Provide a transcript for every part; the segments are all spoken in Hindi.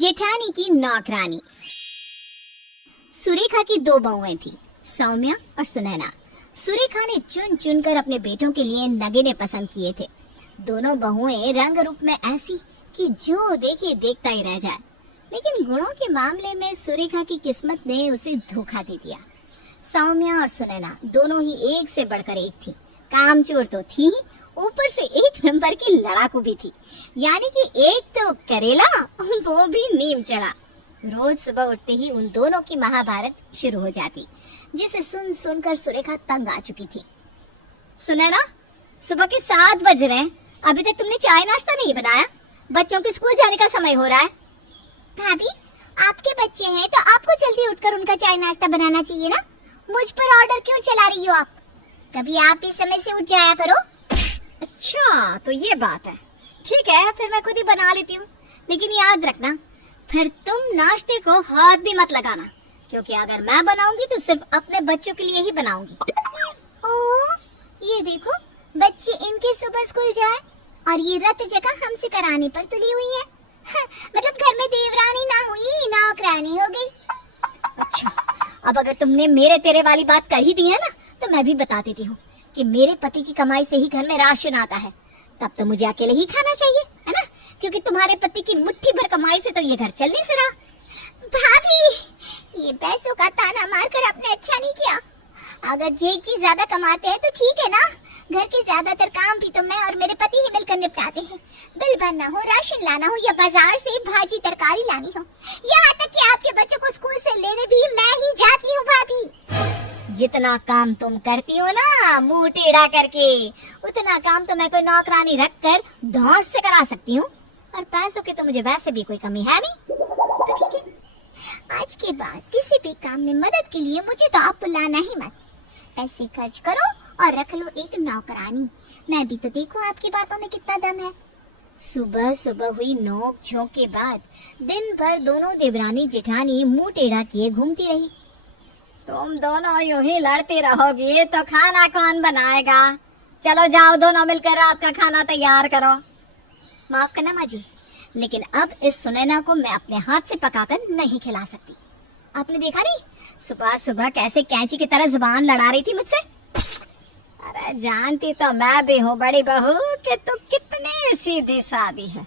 जेठानी की नौकरानी। सुरेखा की दो बहुएं थी, सौम्या और सुनैना। सुरेखा ने चुन चुन कर अपने बेटों के लिए नगीने पसंद किए थे। दोनों बहुएं रंग रूप में ऐसी कि जो देखे देखता ही रह जाए, लेकिन गुणों के मामले में सुरेखा की किस्मत ने उसे धोखा दे दिया। सौम्या और सुनैना दोनों ही एक से बढ़कर एक थी। कामचोर तो थी ही, ऊपर से एक नंबर की लड़ाकू भी थी। यानी कि एक तो करेला, वो भी नीम चढ़ा। रोज सुबह उठते ही उन दोनों की महाभारत शुरू हो जाती, जिसे सुन सुनकर सुरेखा तंग आ चुकी थी। सुनैना, सुबह के 7 बज रहे हैं, अभी तक तुमने चाय नाश्ता नहीं बनाया। बच्चों के स्कूल जाने का समय हो रहा है। भाभी, आपके बच्चे हैं तो आपको जल्दी उठकर उनका चाय नाश्ता बनाना चाहिए ना। मुझ पर ऑर्डर क्यों चला रही हो आप? कभी आप इस समय से उठ जाया करो। अच्छा, तो ये बात है। ठीक है, फिर मैं खुद ही बना लेती हूँ, लेकिन याद रखना फिर तुम नाश्ते को हाथ भी मत लगाना, क्योंकि अगर मैं बनाऊंगी तो सिर्फ अपने बच्चों के लिए ही बनाऊंगी। ओह, ये देखो, बच्चे इनके सुबह स्कूल जाए और ये रत जगह हमसे कराने पर तुली हुई है। मतलब घर में देवरानी ना हुई, नौकरानी हो गई। अच्छा, अब अगर तुमने मेरे तेरे वाली बात कर ही दी है ना, तो मैं भी बता देती हूँ कि मेरे पति की कमाई से ही घर में राशन आता है। तब तो मुझे अकेले ही खाना चाहिए, है ना? क्योंकि तुम्हारे पति की मुट्ठी भर कमाई से तो ये घर चल नहीं सा रहा। भाभी, ये पैसों का ताना मारकर आपने अच्छा नहीं किया। अगर जेठ जी ज्यादा कमाते हैं तो ठीक है ना, घर के ज्यादातर काम भी तो मैं और मेरे पति ही मिलकर निपटाते हैं। बिल भरना हो, राशन लाना हो या बाजार से भाजी तरकारी लानी हो, यहाँ तक कि आपके बच्चों को स्कूल से लेने भी मैं ही जाती हूँ। भाभी, जितना काम तुम करती हो ना मुंह टेढ़ा करके, उतना काम तो मैं कोई नौकरानी रख कर धौंस से करा सकती हूँ। और पैसों की तो मुझे वैसे भी कोई कमी है नहीं। तो ठीक है, आज के बाद किसी भी काम में मदद के लिए मुझे तो आप बुलाना ही मत। पैसे खर्च करो और रख लो एक नौकरानी। मैं भी तो देखूं आपकी बातों में कितना दम है। सुबह सुबह हुई नोक झोंक के बाद दिन भर दोनों देवरानी जेठानी मुंह टेढ़ा किए घूमती रही। तुम दोनों यूं ही लड़ती रहोगी तो खाना कौन बनाएगा? चलो जाओ, दोनों मिलकर रात का खाना तैयार करो। माफ करना माँ जी, लेकिन अब इस सुनैना को मैं अपने हाथ से पकाकर नहीं खिला सकती। आपने देखा नहीं, सुबह सुबह कैसे कैंची की तरह जुबान लड़ा रही थी मुझसे। अरे जानती तो मैं भी हूँ बड़ी बहू कि तू कितनी सीधी सादी है।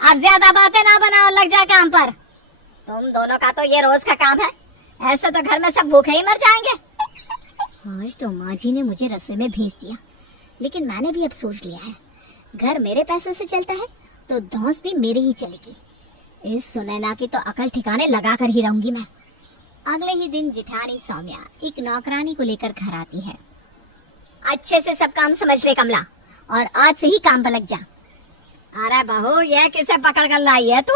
अब ज्यादा बातें ना बनाओ, लग जा काम पर। तुम दोनों का तो ये रोज का काम है, ऐसे तो घर में सब भूखे ही मर जाएंगे। आज तो माँ जी ने मुझे रसोई में भेज दिया, लेकिन मैंने भी अब सोच लिया है, घर मेरे पैसों से चलता है तो धौंस भी मेरी ही चलेगी। इस सुनैना की तो अकल ठिकाने लगा कर ही रहूंगी मैं। अगले ही दिन जेठानी सौम्या एक नौकरानी को लेकर घर आती है। अच्छे से सब काम समझ ले कमला, और आज से ही काम पर लग जा। अरे बहू, यह किसे पकड़ कर लाई है तू?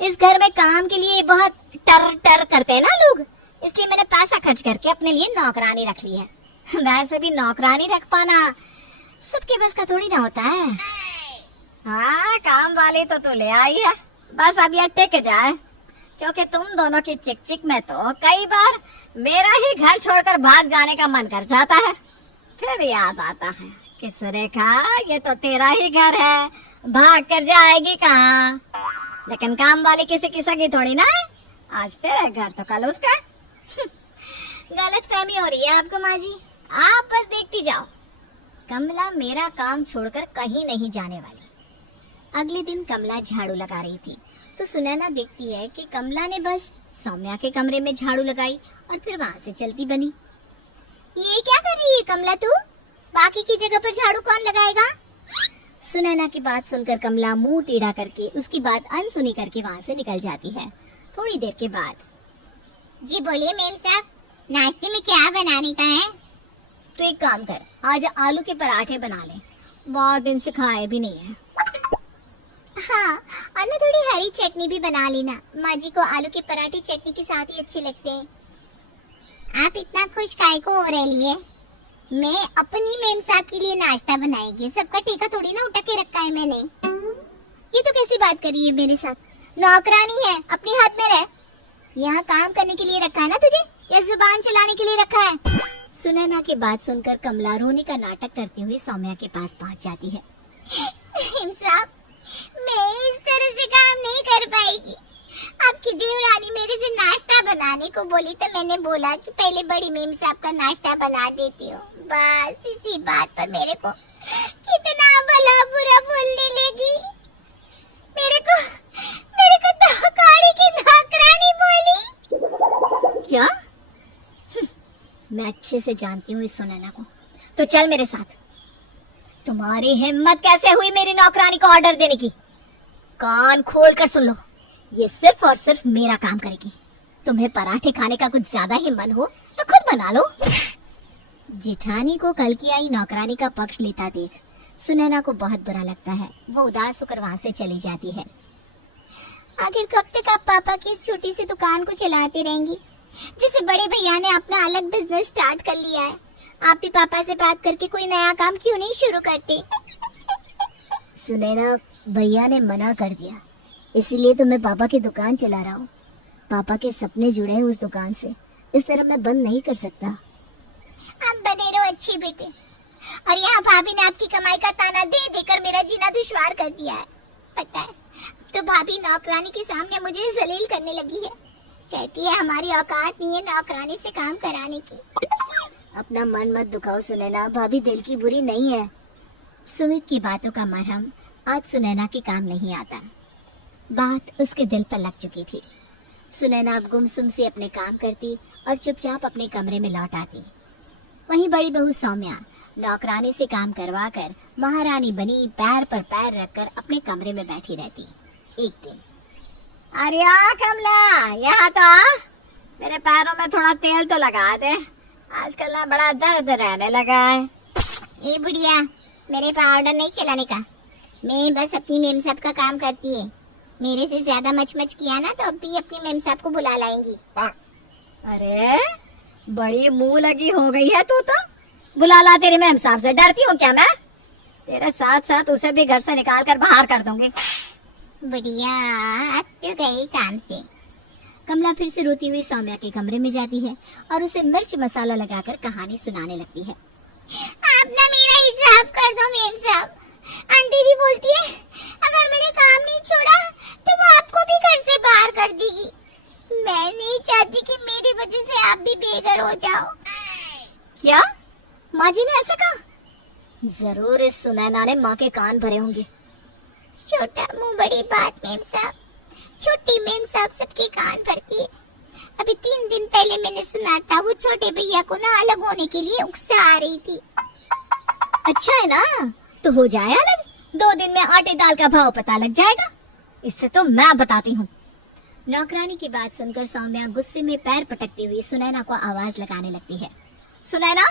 इस घर में काम के लिए बहुत टर टर करते हैं ना लोग, इसलिए मैंने पैसा खर्च करके अपने लिए नौकरानी रख ली है। वैसे भी नौकरानी रख पाना सबके बस का थोड़ी ना होता है। हाँ, काम वाली तो तू ले आई है, बस अब यह टिक जाए, क्योंकि तुम दोनों की चिक चिक में तो कई बार मेरा ही घर छोड़कर भाग जाने का मन कर जाता है। फिर याद आता है कि सुरेखा, ये तो तेरा ही घर है, भाग कर जाएगी कहाँ? लेकिन काम वाली किसी की सगी थोड़ी ना है, आज तेरा घर तो कल उसका। गलत फहमी हो रही है आपको माँ जी, आप बस देखती जाओ। कमला मेरा काम छोड़कर कहीं नहीं जाने वाली। अगले दिन कमला झाड़ू लगा रही थी तो सुनैना देखती है कि कमला ने बस सौम्या के कमरे में झाड़ू लगाई और फिर वहाँ से चलती बनी। ये क्या कर रही है कमला तू? बाकी की जगह पर झाड़ू कौन लगाएगा? सुनैना की बात सुनकर कमला मुंह टेढ़ा करके उसकी बात अनसुनी करके वहाँ से निकल जाती है। थोड़ी देर के बाद, जी बोलिए मेम साहब, नाश्ते में क्या बनाने का है? तो एक काम कर, आज आलू के पराठे बना ले, बहुत दिन से खाए भी नहीं है। हाँ, और ना थोड़ी हरी चटनी भी बना लेना, माँ जी को आलू के पराठे चटनी के साथ ही अच्छे लगते हैं। आप इतना खुश काहे को हो रही है? मैं अपनी मेम साहब के लिए नाश्ता बनाएगी, सबका ठेका थोड़ी ना उठा के रखा है मैंने। ये तो कैसी बात करी है मेरे साथ? नौकरानी है, अपनी हाथ में रह। यहाँ काम करने के लिए रखा है ना तुझे, या जुबान चलाने के लिए रखा है? सुनैना की बात सुनकर कमला रोने का नाटक करती हुई सौम्या के पास पहुँच जाती है। मेम साहब, मैं इस तरह से काम नहीं कर पाएगी। बनाने को बोली तो मैंने बोला कि पहले बड़ी मेम साहब का नाश्ता बना देती हो। बस इसी बात पर मेरे को कितना भला बुरा बोलने लगी। मेरे को तो काड़ी की नौकरानी बोली। क्या? मैं अच्छे से जानती हूँ इस सुनैना को। तो चल मेरे साथ। तुम्हारी हिम्मत कैसे हुई मेरी नौकरानी को ऑर्डर देने की? कान खोल कर सुन लो, ये सिर्फ और सिर्फ मेरा काम करेगी। तुम्हें पराठे खाने का कुछ ज्यादा ही मन हो तो खुद बना लो। जेठानी को कल की आई नौकरानी का पक्ष लेता देख सुनैना को बहुत बुरा लगता है। वो उदास होकर वहां से चली जाती है। आखिर कब तक आप पापा की इस छोटी सी दुकान को चलाते रहेंगी? जिसे बड़े भैया ने अपना अलग बिजनेस स्टार्ट कर लिया है। आप भी पापा से बात करके कोई नया काम क्यों नहीं शुरू करते? सुनैना, भैया ने मना कर दिया, इसीलिए तो मैं पापा की दुकान चला रहा हूँ। पापा के सपने जुड़े हैं उस दुकान से, इस तरह मैं बंद नहीं कर सकता। आप बने रहो अच्छे बेटे। और यहाँ भाभी ने आपकी कमाई का ताना दे देकर मेरा जीना दुश्वार कर दिया है। पता है, तो भाभी नौकरानी के सामने मुझे जलील करने लगी है। कहती है हमारी औकात नहीं है नौकरानी से काम कराने की। अपना मन मत दुखाओ सुनैना, भाभी दिल की बुरी नहीं है। सुमित की बातों का मरहम आज सुनैना के काम नहीं आता। बात उसके दिल पर लग चुकी थी। सुनैना अब गुमसुम से अपने काम करती और चुपचाप अपने कमरे में लौट आती। वहीं बड़ी बहू सौम्या नौकरानी से काम करवा कर महारानी बनी पैर पर पैर रखकर अपने कमरे में बैठी रहती। एक दिन, अरे आ कमला, यहाँ तो आ, मेरे पैरों में थोड़ा तेल तो लगा दे, आजकल ना बड़ा दर्द रहने लगा है। ये बुढ़िया, मेरे पे ऑर्डर नहीं चलाने का। मैं बस अपनी मेम साहब का काम करती है। मेरे से ज्यादा मच किया ना तो अभी अपनी मेम साहब को बुला लाएंगी। अरे बड़ी मुंह लगी हो गई है तू तो। बुला ला तेरी मेम साहब से, डरती हूँ क्या मैं? तेरे साथ साथ उसे भी घर से निकाल कर बाहर कर दूंगी। बढ़िया, अब तो गई काम से। कमला फिर से रोती हुई सौम्या के कमरे में जाती है और उसे मिर्च मसाला लगाकर कहानी सुनाने लगती है। आप ना मेरा हिसाब कर दो मेम साहब। आंटी जी बोलती है अगर मैंने काम नहीं छोड़ा तो वो आपको भी घर से बाहर कर देगी। मैं नहीं चाहती कि मेरी वजह से आप भी बेघर हो जाओ। क्या? माँ जी ने ऐसा कहा? जरूर इस सुनैना ने माँ के कान भरे होंगे। छोटा मुंह बड़ी बात मेम साहब। छोटी मेम साहब सबके कान भरती है। अभी 3 दिन पहले मैंने सुना था वो छोटे भैया को ना अलग होने के लिए उकसा आ रही थी। अच्छा है ना, तो हो जाए अलग। 2 दिन में आटे दाल का भाव पता लग जाएगा। इससे तो मैं बताती हूँ। नौकरानी की बात सुनकर सौम्या गुस्से में पैर पटकती हुई सुनैना को आवाज लगाने लगती है। सुनैना,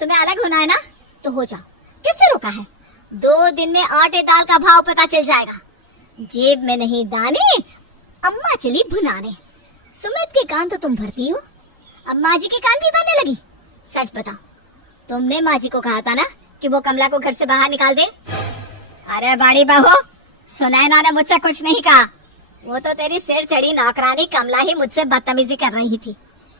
तुम्हें अलग होना है ना तो हो जाओ, किसने रोका है? 2 दिन में आटे दाल का भाव पता चल जाएगा। जेब में नहीं दाने, अम्मा चली भुनाने। सुमित के कान तो तुम भरती हो, अब माँ जी के कान भी भरने लगी। सच बताओ, तुमने माँ जी को कहा था ना कि वो कमला को घर से बाहर निकाल दे? अरे बड़ी बहू, सुनैना ने मुझसे कुछ नहीं कहा। वो तो तेरी सिर चढ़ी नौकरानी कमला ही मुझसे बदतमीजी कर रही थी।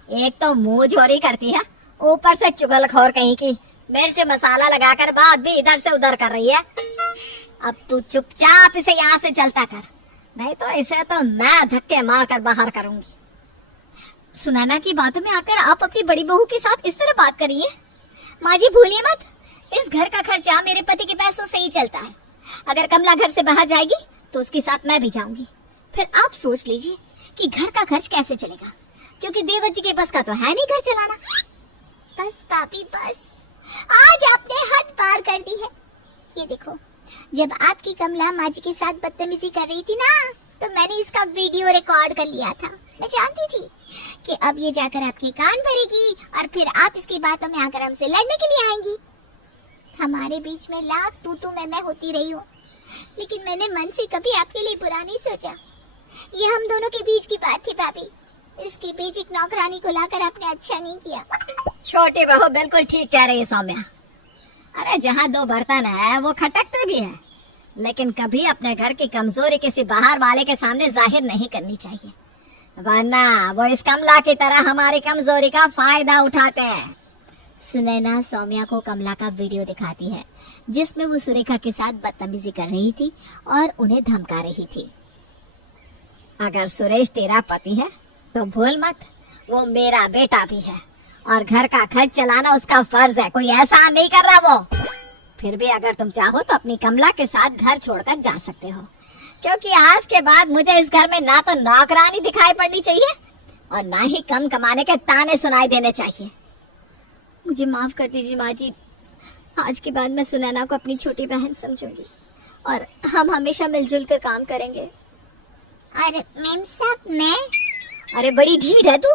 एक तो मुंह झोरी करती है, ऊपर से चुगलखोर कहीं की। मिर्च मसाला लगाकर बात भी इधर से उधर कर रही है। अब तू चुपचाप इसे यहाँ से चलता कर, नहीं तो इसे तो मैं धक्के मार कर बाहर करूंगी। सुनैना की बातों में आकर आप अपनी बड़ी बहू के साथ इस तरह बात करिए। माँ जी भूलिए मत, इस घर का खर्चा मेरे पति के पैसों से ही चलता है। अगर कमला घर से बाहर जाएगी तो उसके साथ मैं भी जाऊंगी। फिर आप सोच लीजिए कि घर का खर्च कैसे चलेगा, क्योंकि देवर जी के बस का तो है नहीं घर चलाना। बस पापी बस, आज आपने हद पार कर दी है। ये देखो, जब आपकी कमला माँ जी के साथ बदतमीजी कर रही थी ना, तो मैंने इसका वीडियो रिकॉर्ड कर लिया था। मैं जानती थी कि अब ये जाकर आपके कान भरेगी और फिर आप इसकी बातों में आकर हमसे लड़ने के लिए आएंगी। हमारे बीच में लाख तू मैं होती रही हूँ, लेकिन मैंने मन से कभी आपके लिए बुरा नहीं सोचा। ये हम दोनों के बीच की बात थी भाभी। इसके बीच एक नौकरानी को लाकर आपने अच्छा नहीं किया। छोटी बहू बिल्कुल ठीक कह रही है सौम्या। अरे जहाँ 2 बर्तन है वो खटकते भी है, लेकिन कभी अपने घर की कमजोरी किसी बाहर वाले के सामने जाहिर नहीं करनी चाहिए, वरना वो इस कमला की तरह हमारी कमजोरी का फायदा उठाते हैं। सुनैना सौम्या को कमला का वीडियो दिखाती है, जिसमें वो सुरेखा के साथ बदतमीजी कर रही थी और उन्हें धमका रही थी। अगर सुरेश तेरा पति है तो भूल मत वो मेरा बेटा भी है और घर का खर्च चलाना उसका फर्ज है, कोई ऐसा नहीं कर रहा वो। फिर भी अगर तुम चाहो तो अपनी कमला के साथ घर छोड़कर जा सकते हो, क्योंकि आज के बाद मुझे इस घर में ना तो नौकरानी दिखाई पड़नी चाहिए और ना ही कम कमाने के ताने सुनाई देने चाहिए। मुझे माफ कर दीजिए माँ जी, आज के बाद मैं सुनैना को अपनी छोटी बहन समझूंगी और हम हमेशा मिलजुल कर काम करेंगे। और मेम साहब मैं? अरे बड़ी ढीठ है तू,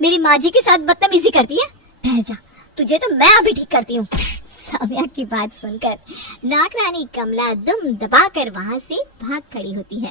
मेरी माँ जी के साथ बदतमीजी करती है। ठहर जा, तुझे तो मैं अभी ठीक करती हूँ। सौम्या की बात सुनकर नौकरानी कमला दुम दबाकर वहाँ से भाग खड़ी होती है।